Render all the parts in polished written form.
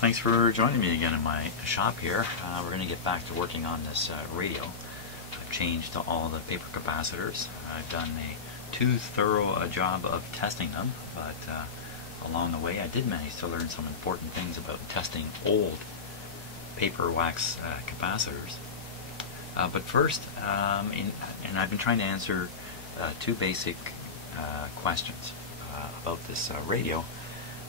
thanks for joining me again in my shop here. We're going to get back to working on this radio. I've changed all the paper capacitors. I've done too thorough a job of testing them, but along the way I did manage to learn some important things about testing old paper wax capacitors. But first, and I've been trying to answer two basic questions about this radio.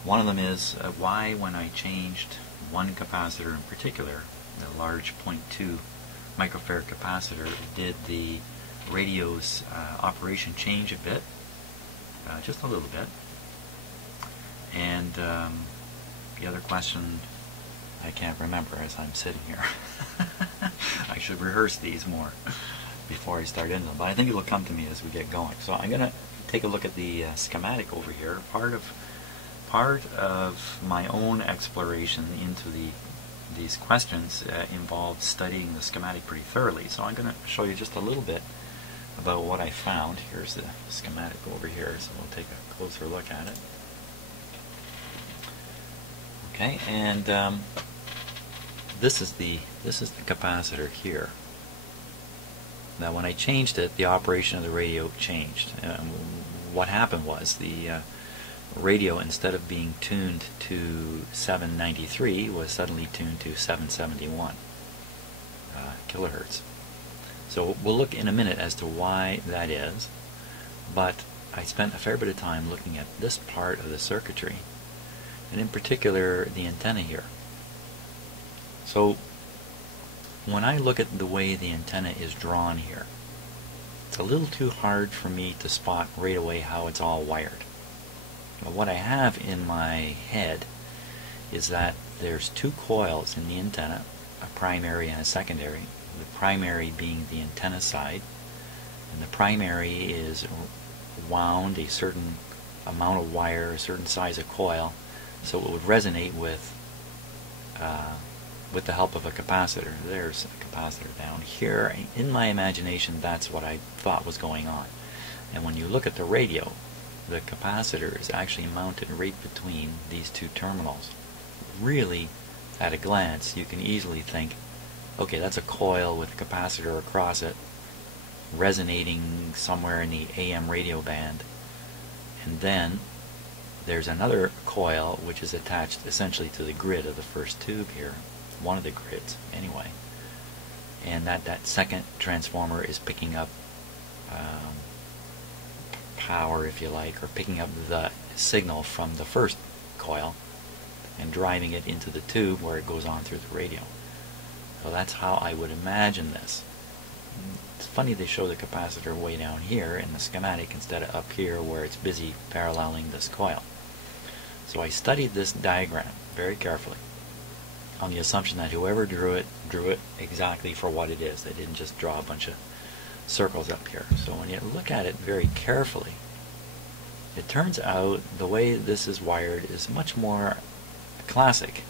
One of them is why, when I changed one capacitor in particular, the large 0.2 microfarad capacitor, did the radio's operation change a bit, just a little bit. And the other question I can't remember as I'm sitting here. I should rehearse these more before I start into them, but I think it'll come to me as we get going. So I'm going to take a look at the schematic over here. Part of my own exploration into these questions involved studying the schematic pretty thoroughly. So I'm going to show you just a little bit about what I found. Here's the schematic over here, so we'll take a closer look at it. Okay, and this is the capacitor here. Now, when I changed it, the operation of the radio changed. What happened was the radio, instead of being tuned to 793, was suddenly tuned to 771 kilohertz. So we'll look in a minute as to why that is, but I spent a fair bit of time looking at this part of the circuitry, and in particular the antenna here. So when I look at the way the antenna is drawn here, it's a little too hard for me to spot right away how it's all wired. But what I have in my head is that there's two coils in the antenna, a primary and a secondary. The primary being the antenna side, and the primary is wound a certain amount of wire, a certain size of coil, so it would resonate with the help of a capacitor. There's a capacitor down here. In my imagination, that's what I thought was going on. And when you look at the radio, the capacitor is actually mounted right between these two terminals. Really, at a glance, you can easily think, okay, that's a coil with a capacitor across it, resonating somewhere in the AM radio band. And then there's another coil which is attached essentially to the grid of the first tube here, one of the grids anyway. And that second transformer is picking up power, if you like, or picking up the signal from the first coil and driving it into the tube where it goes on through the radio. So that's how I would imagine this. It's funny they show the capacitor way down here in the schematic instead of up here where it's busy paralleling this coil. So I studied this diagram very carefully on the assumption that whoever drew it exactly for what it is. They didn't just draw a bunch of circles up here. So when you look at it very carefully, it turns out the way this is wired is much more classic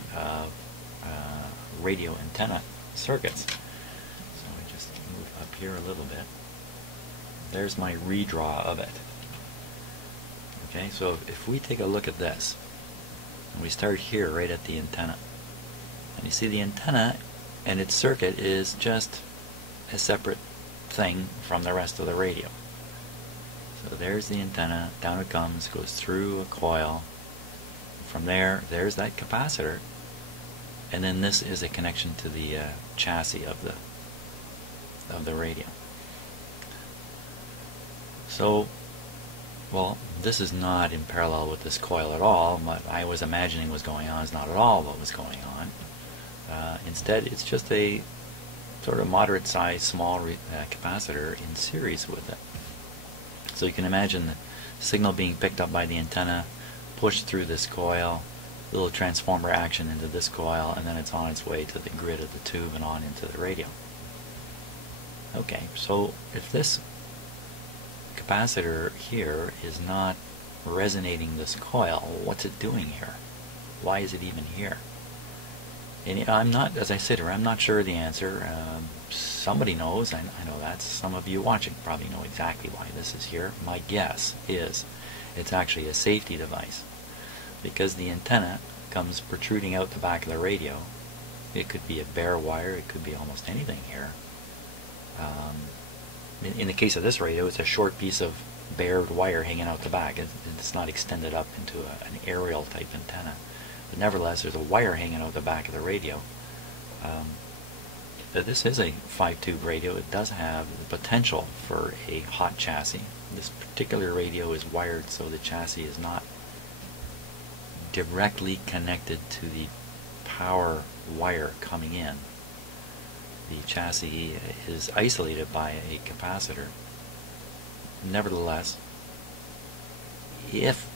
radio antenna circuits. So I just move up here a little bit. There's my redraw of it. Okay, so if we take a look at this, and we start here right at the antenna, and you see the antenna and its circuit is just a separate thing from the rest of the radio. So there's the antenna, down it comes, goes through a coil. From there, there's that capacitor, and then this is a connection to the chassis of the radio. So, well, this is not in parallel with this coil at all. What I was imagining was going on is not at all what was going on. Instead, it's just a sort of moderate-sized small capacitor in series with it. So you can imagine the signal being picked up by the antenna, pushed through this coil, little transformer action into this coil, and then it's on its way to the grid of the tube and on into the radio. Okay, so if this capacitor here is not resonating this coil, what's it doing here? Why is it even here? And I'm not, as I sit here, I'm not sure the answer. Somebody knows. I know that. Some of you watching probably know exactly why this is here. My guess is it's actually a safety device, because the antenna comes protruding out the back of the radio. It could be a bare wire, it could be almost anything here. In the case of this radio, it's a short piece of bared wire hanging out the back. It's not extended up into an aerial type antenna. But nevertheless, there's a wire hanging out the back of the radio. This is a 5-tube radio. It does have the potential for a hot chassis. This particular radio is wired so the chassis is not directly connected to the power wire coming in. The chassis is isolated by a capacitor. Nevertheless, if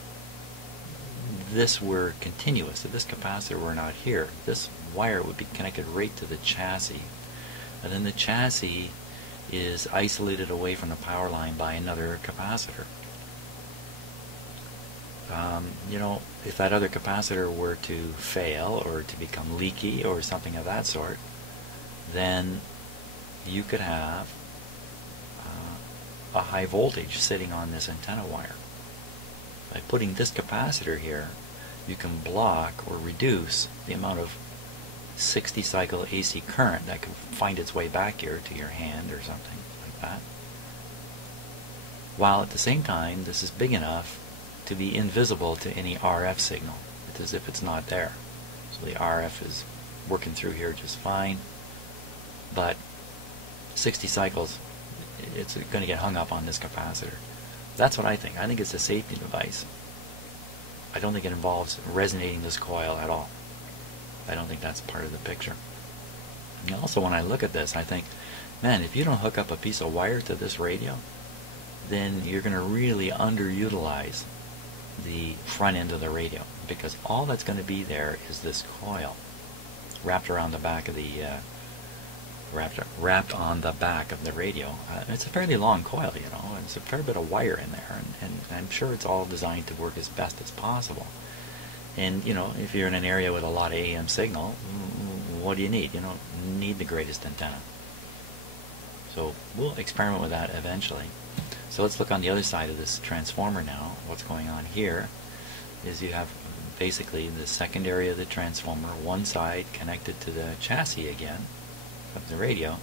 this were continuous, if this capacitor were not here, this wire would be connected right to the chassis, and then the chassis is isolated away from the power line by another capacitor. You know, if that other capacitor were to fail or to become leaky or something of that sort, then you could have a high voltage sitting on this antenna wire. By putting this capacitor here, you can block or reduce the amount of 60 cycle AC current that could find its way back here to your hand or something like that, while at the same time this is big enough to be invisible to any RF signal. It's as if it's not there. So the RF is working through here just fine, but 60 cycles, it's going to get hung up on this capacitor. That's what I think. I think it's a safety device. I don't think it involves resonating this coil at all. I don't think that's part of the picture. And also, when I look at this, I think, man, if you don't hook up a piece of wire to this radio, then you're going to really underutilize the front end of the radio, because all that's going to be there is this coil wrapped around the back of the wrapped on the back of the radio. It's a fairly long coil, you know, and it's a fair bit of wire in there, and I'm sure it's all designed to work as best as possible. And you know, if you're in an area with a lot of AM signal, what do you need? You don't need the greatest antenna. So we'll experiment with that eventually. So let's look on the other side of this transformer now. What's going on here is you have basically the secondary of the transformer, one side connected to the chassis again of the radio,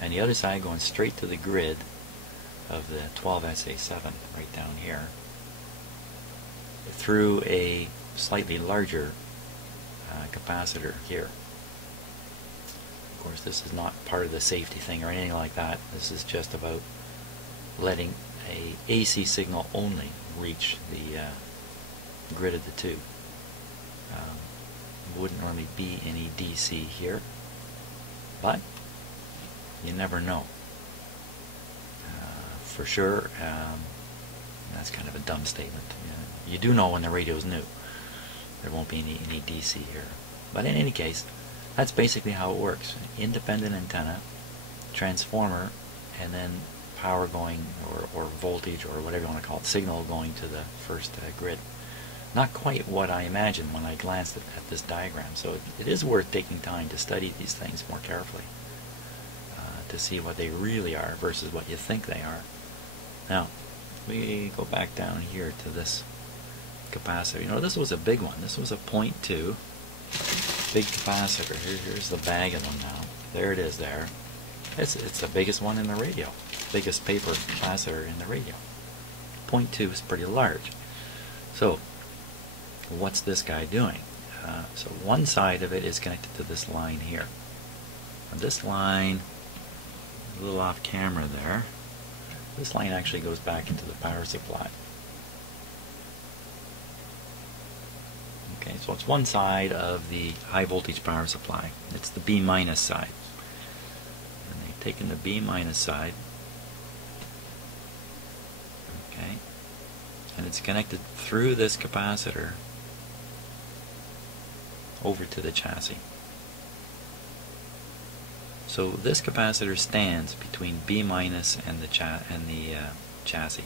and the other side going straight to the grid of the 12SA7 right down here through a slightly larger capacitor here. Of course, this is not part of the safety thing or anything like that. This is just about letting a AC signal only reach the grid of the tube. Wouldn't normally be any DC here, but you never know. For sure, that's kind of a dumb statement. You do know when the radio is new. There won't be any DC here. But in any case, that's basically how it works. Independent antenna, transformer, and then power going, or voltage, or whatever you want to call it, signal going to the first grid. Not quite what I imagined when I glanced at this diagram. So it is worth taking time to study these things more carefully, to see what they really are versus what you think they are. Now, we go back down here to this capacitor. You know, this was a big one. This was a 0.2 big capacitor. Here's the bag of them now. There it is there. It's the biggest one in the radio. Biggest paper capacitor in the radio. 0.2 is pretty large. So, what's this guy doing? So one side of it is connected to this line here. And this line, a little off camera there, this line actually goes back into the power supply. Okay, so it's one side of the high voltage power supply. It's the B- side. And they've taken the B- side, okay, and it's connected through this capacitor over to the chassis. So this capacitor stands between B- and the chassis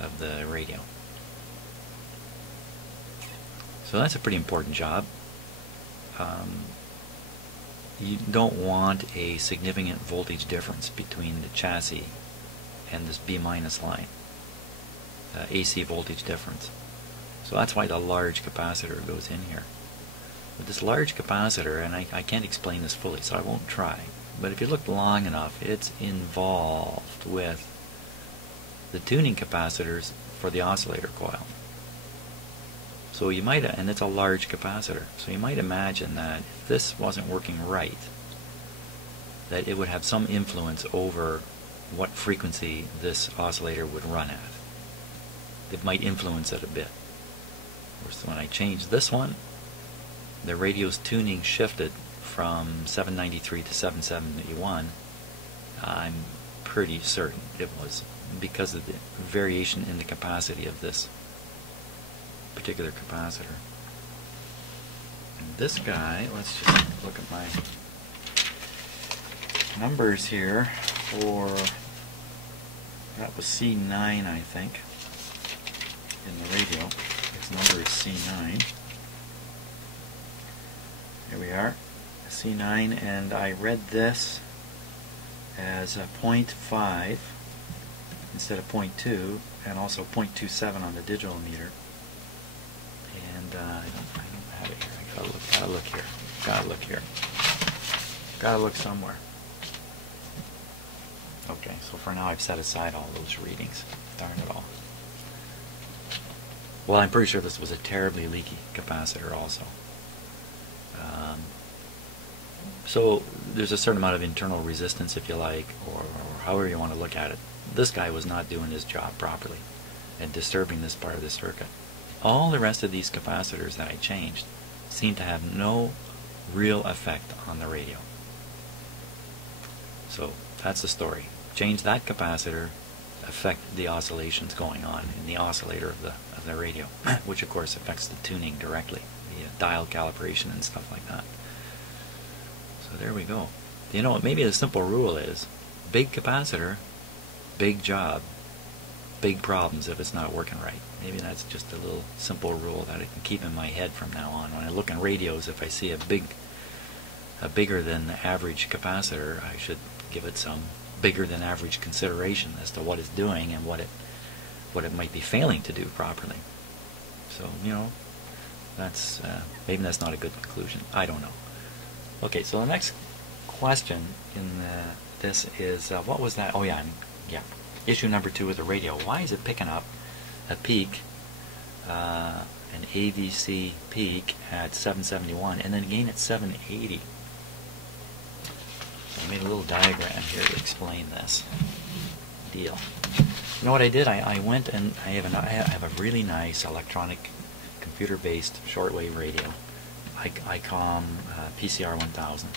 of the radio. So that's a pretty important job. You don't want a significant voltage difference between the chassis and this B- line, AC voltage difference. So that's why the large capacitor goes in here. But this large capacitor, and I can't explain this fully, so I won't try, but if you look long enough, it's involved with the tuning capacitors for the oscillator coil. So you might, and it's a large capacitor, so you might imagine that if this wasn't working right, that it would have some influence over what frequency this oscillator would run at. It might influence it a bit. So when I changed this one, the radio's tuning shifted from 793 to 771. I'm pretty certain it was because of the variation in the capacity of this particular capacitor. And this guy, let's just look at my numbers here for, that was C9, I think, in the radio. Its number is C9. Here we are, C9, and I read this as a 0.5 instead of 0.2, and also 0.27 on the digital meter. And I don't have it here. I gotta look here. Gotta look somewhere. Okay, so for now I've set aside all those readings. Darn it all. Well, I'm pretty sure this was a terribly leaky capacitor also. So there's a certain amount of internal resistance, if you like, or however you want to look at it. This guy was not doing his job properly and disturbing this part of the circuit. All the rest of these capacitors that I changed seem to have no real effect on the radio. So that's the story. Change that capacitor, affect the oscillations going on in the oscillator of the radio, which of course affects the tuning directly, the dial calibration and stuff like that. So there we go. You know, maybe the simple rule is big capacitor, big job, big problems if it's not working right. Maybe that's just a little simple rule that I can keep in my head from now on. When I look in radios, if I see a bigger than the average capacitor, I should give it some bigger than average consideration as to what it's doing and what it might be failing to do properly. So, you know, that's maybe that's not a good conclusion. I don't know. Okay, so the next question in this is what was that? Oh yeah, issue number 2 with the radio. Why is it picking up a peak, an AVC peak at 771, and then again at 780? I made a little diagram here to explain this deal. You know what I did? I went and I have a really nice electronic computer-based shortwave radio, ICOM PCR 1000,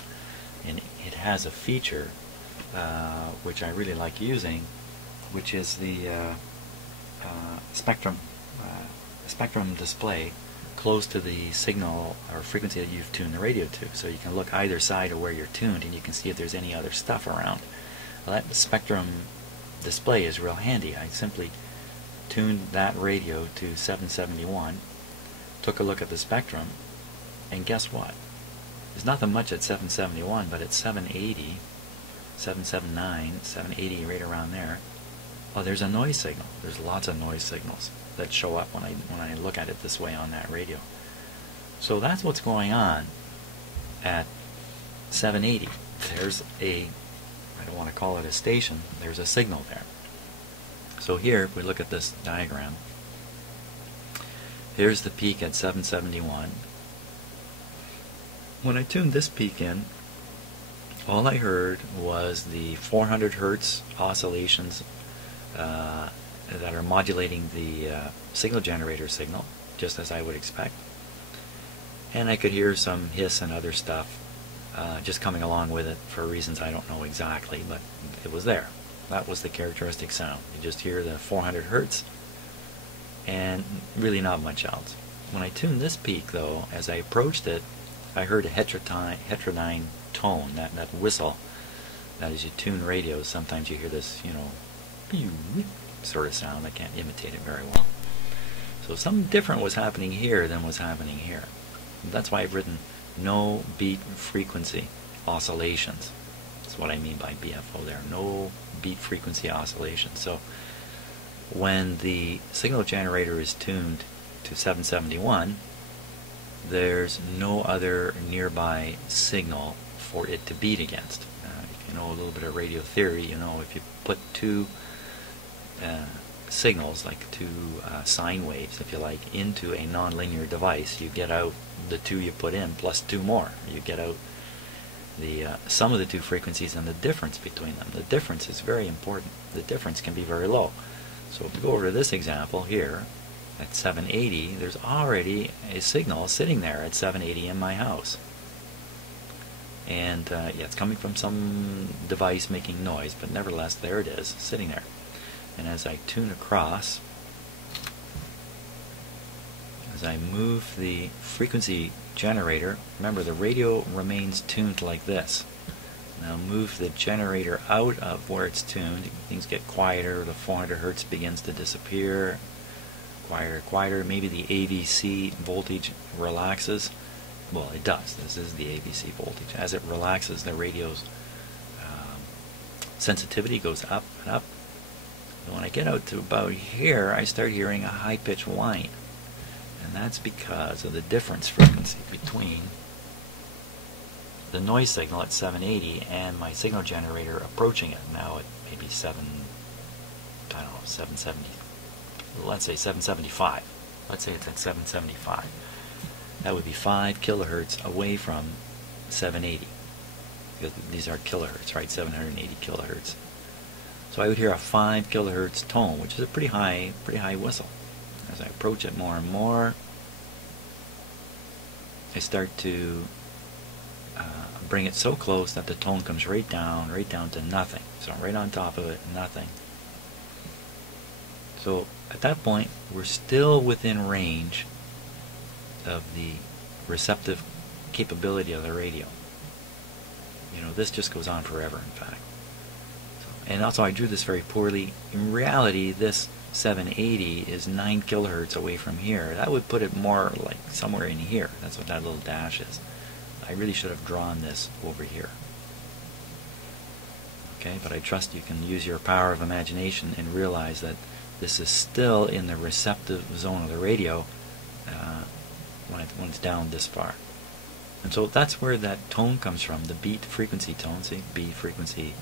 and it has a feature which I really like using, which is the spectrum display close to the signal or frequency that you've tuned the radio to. So you can look either side of where you're tuned and you can see if there's any other stuff around. Well, that spectrum display is real handy. I simply tuned that radio to 771, took a look at the spectrum, and guess what? There's nothing much at 771, but at 780, 779, 780, right around there, oh, there's a noise signal. There's lots of noise signals that show up when I look at it this way on that radio. So that's what's going on at 780. There's a, I don't want to call it a station, there's a signal there. So here, if we look at this diagram, here's the peak at 771. When I tuned this peak in, all I heard was the 400 hertz oscillations that are modulating the signal generator signal, just as I would expect. And I could hear some hiss and other stuff just coming along with it for reasons I don't know exactly, but it was there. That was the characteristic sound. You just hear the 400 hertz and really not much else. When I tuned this peak, though, as I approached it, I heard a heterodyne tone, that whistle. That as you tune radios, sometimes you hear this, you know, sort of sound. I can't imitate it very well. So something different was happening here than was happening here. That's why I've written no beat frequency oscillations. That's what I mean by BFO there. No beat frequency oscillations. So when the signal generator is tuned to 771, there's no other nearby signal for it to beat against. If you know a little bit of radio theory, you know if you put two signals, like two sine waves, if you like, into a nonlinear device, you get out the two you put in plus two more. You get out the sum of the two frequencies and the difference between them. The difference is very important. The difference can be very low. So if we go over to this example here, at 780, there's already a signal sitting there at 780 in my house. And yeah, it's coming from some device making noise, but nevertheless, there it is, sitting there. And as I tune across, as I move the frequency generator, remember the radio remains tuned like this. Now move the generator out of where it's tuned, things get quieter, the 400 Hertz begins to disappear, quieter, maybe the AVC voltage relaxes. Well, it does. This is the AVC voltage. As it relaxes, the radio's sensitivity goes up and up. And when I get out to about here, I start hearing a high-pitched whine. And that's because of the difference frequency between the noise signal at 780 and my signal generator approaching it. Now at maybe 770. Let's say 775. Let's say it's at 775. That would be 5 kilohertz away from 780. Because these are kilohertz, right? 780 kilohertz. So I would hear a 5 kilohertz tone, which is a pretty high whistle. As I approach it more and more, I start to bring it so close that the tone comes right down to nothing. So right on top of it, nothing. So at that point, we're still within range of the receptive capability of the radio. You know, this just goes on forever, in fact. So, and also I drew this very poorly. In reality, this 780 is 9 kilohertz away from here. That would put it more like somewhere in here. That's what that little dash is. I really should have drawn this over here. Okay, but I trust you can use your power of imagination and realize that this is still in the receptive zone of the radio when it's down this far. And so that's where that tone comes from, the beat frequency tone. See, beat frequency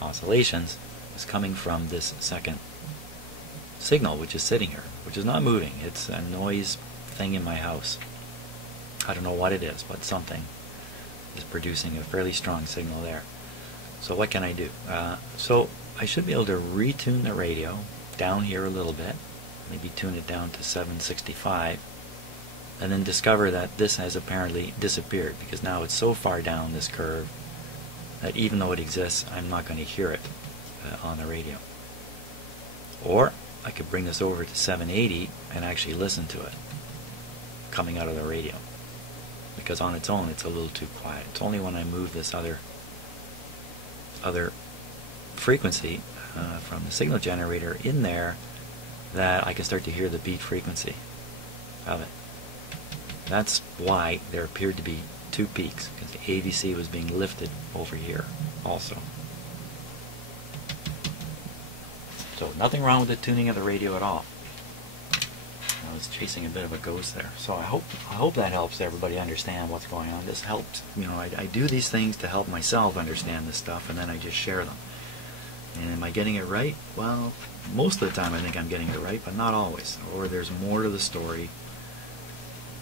oscillations is coming from this second signal, which is sitting here, which is not moving. It's a noise thing in my house. I don't know what it is, but something is producing a fairly strong signal there. So what can I do? So I should be able to retune the radio down here a little bit, maybe tune it down to 765, and then discover that this has apparently disappeared, because now it's so far down this curve that even though it exists, I'm not going to hear it on the radio. Or I could bring this over to 780 and actually listen to it coming out of the radio, because on its own it's a little too quiet. It's only when I move this other frequency from the signal generator in there that I can start to hear the beat frequency of it. That's why there appeared to be two peaks, because the AVC was being lifted over here also. So nothing wrong with the tuning of the radio at all. I was chasing a bit of a ghost there. So I hope that helps everybody understand what's going on. This helps, you know, I do these things to help myself understand this stuff, and then I just share them. And am I getting it right? Well, most of the time I think I'm getting it right, but not always. Or there's more to the story.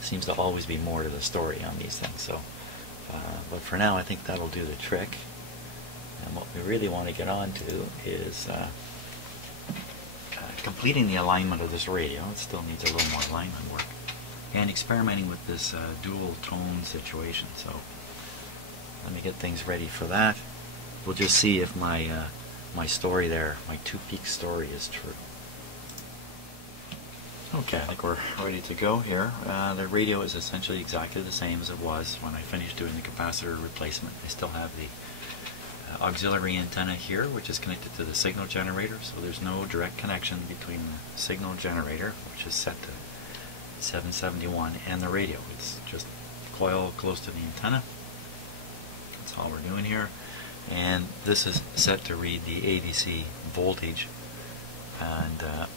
Seems to always be more to the story on these things. So, but for now I think that'll do the trick. And what we really want to get on to is completing the alignment of this radio. It still needs a little more alignment work. And experimenting with this dual tone situation. So let me get things ready for that. We'll just see if my my story there, my two-peak story, is true. Okay, I think we're ready to go here. The radio is essentially exactly the same as it was when I finished doing the capacitor replacement. I still have the auxiliary antenna here, which is connected to the signal generator, so there's no direct connection between the signal generator, which is set to 771, and the radio. It's just coil close to the antenna. That's all we're doing here. And this is set to read the AVC voltage, and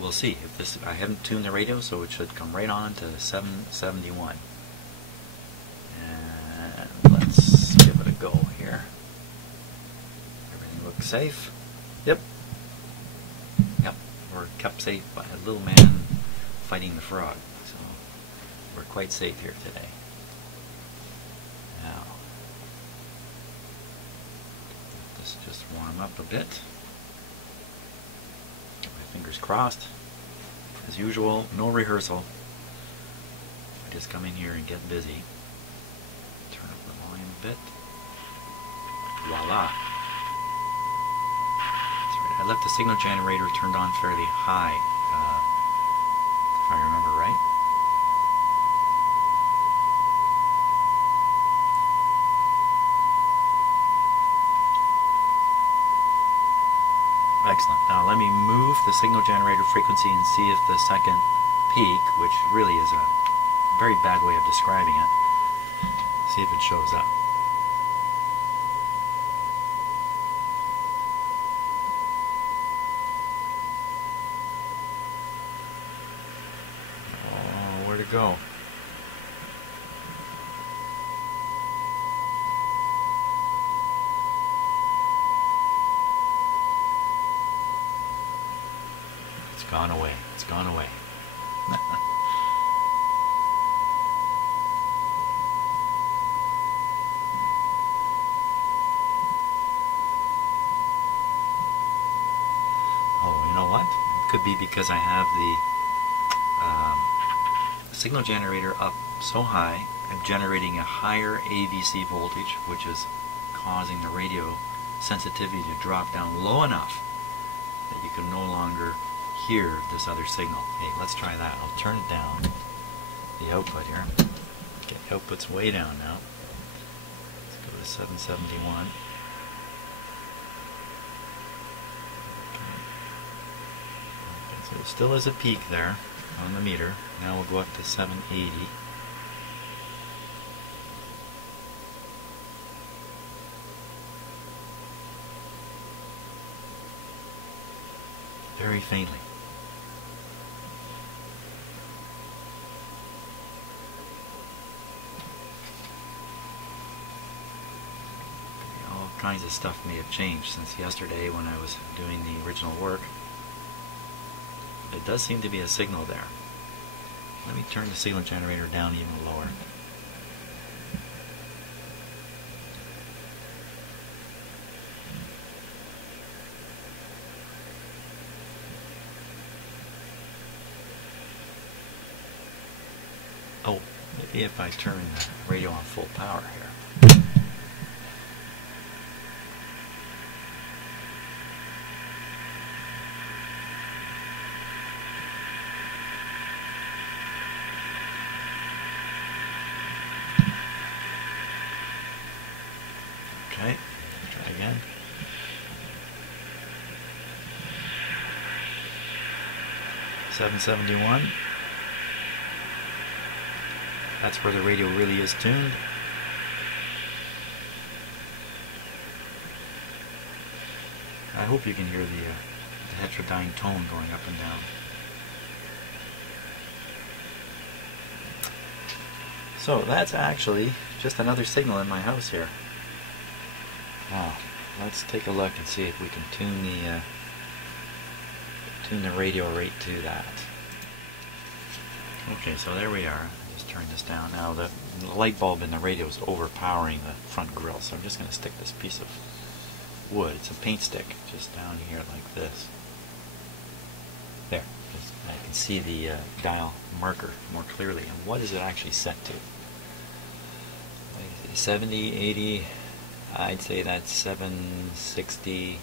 We'll see. If this, I haven't tuned the radio, so it should come right on to 771. And let's give it a go here. Everything looks safe. Yep. Yep. We're kept safe by a little man fighting the frog. So we're quite safe here today. Now, let this just warm up a bit. Get my fingers crossed. As usual, no rehearsal. I just come in here and get busy. Turn up the volume a bit. Voila. That's right. I left the signal generator turned on fairly high, if I remember right. Excellent. Now let me move the signal generator frequency and see if the second peak, which really is a very bad way of describing it, see if it shows up. Oh, where to go? It's gone away. It's gone away. Oh, you know what? It could be because I have the signal generator up so high, I'm generating a higher AVC voltage, which is causing the radio sensitivity to drop down low enough that you can no longer hear this other signal. Hey, let's try that. I'll turn it down, the output here. Okay, the output's way down now. Let's go to 771. Okay, so it still is a peak there on the meter. Now we'll go up to 780. Very faintly. All kinds of stuff may have changed since yesterday when I was doing the original work. It does seem to be a signal there. Let me turn the signal generator down even lower. Oh, maybe if I turn the radio on full power here. Okay, try again. $771. That's where the radio really is tuned. I hope you can hear the heterodyne tone going up and down. So that's actually just another signal in my house here. Now, let's take a look and see if we can tune the radio right to that. Okay, so there we are. Just turn this down. Now the light bulb in the radio is overpowering the front grille, so I'm just going to stick this piece of wood, it's a paint stick, just down here like this. There. I can see the dial marker more clearly. And what is it actually set to? 70, 80, I'd say that's 760,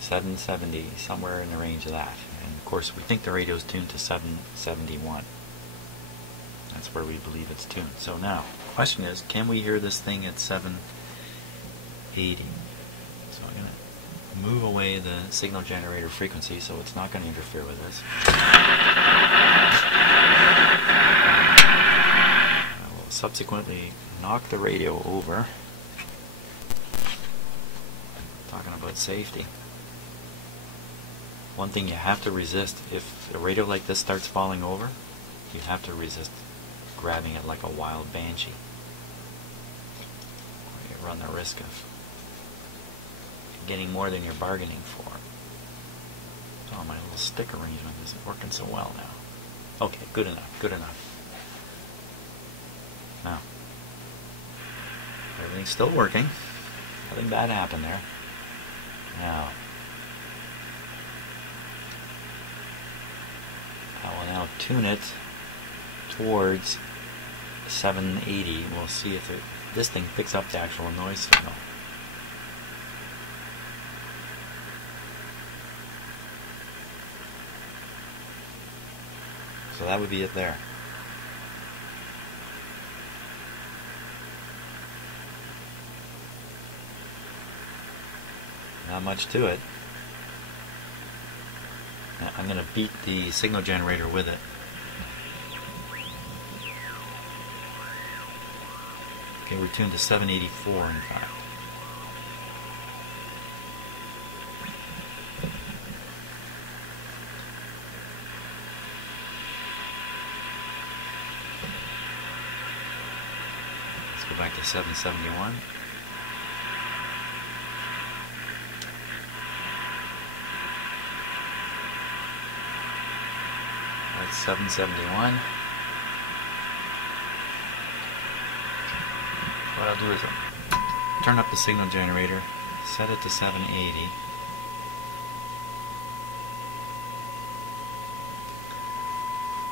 770, somewhere in the range of that. And of course we think the radio is tuned to 771. That's where we believe it's tuned. So now, the question is, can we hear this thing at 780? So I'm going to move away the signal generator frequency so it's not going to interfere with this. I will subsequently knock the radio over. Talking about safety. One thing you have to resist, if a radio like this starts falling over, you have to resist grabbing it like a wild banshee. Or you run the risk of getting more than you're bargaining for. Oh, my little stick arrangement isn't working so well now. Okay, good enough, good enough. Now, everything's still working. Nothing bad happened there. Now, I will now tune it towards 780. We'll see if this thing picks up the actual noise signal. So that would be it there. Not much to it. Now I'm going to beat the signal generator with it. Okay, we're tuned to 784 in fact. Let's go back to 771. That's 771. What I'll do is I'll turn up the signal generator, set it to 780.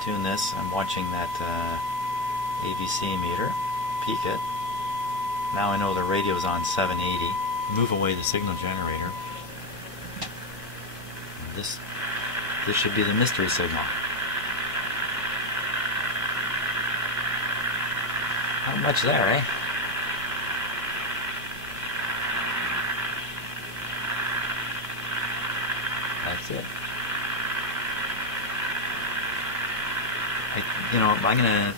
Tune this. I'm watching that ABC meter. Peak it. Now I know the radio's on 780. Move away the signal generator. This should be the mystery signal. Not much there, eh? That's it. I'm going to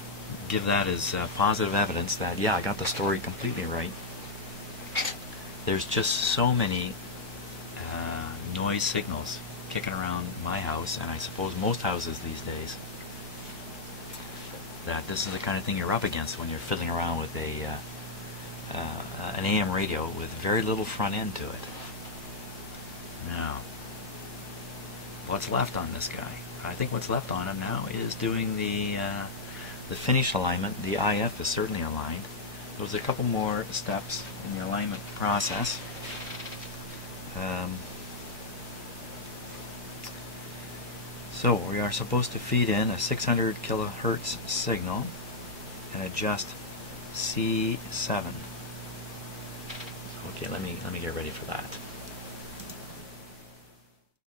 give that as positive evidence that, yeah, I got the story completely right. There's just so many noise signals kicking around my house, and I suppose most houses these days, that this is the kind of thing you're up against when you're fiddling around with an AM radio with very little front end to it. Now, what's left on this guy? I think what's left on him now is doing the finish alignment. The IF is certainly aligned. There's a couple more steps in the alignment process. So we are supposed to feed in a 600 kilohertz signal and adjust C7. Okay, let me get ready for that.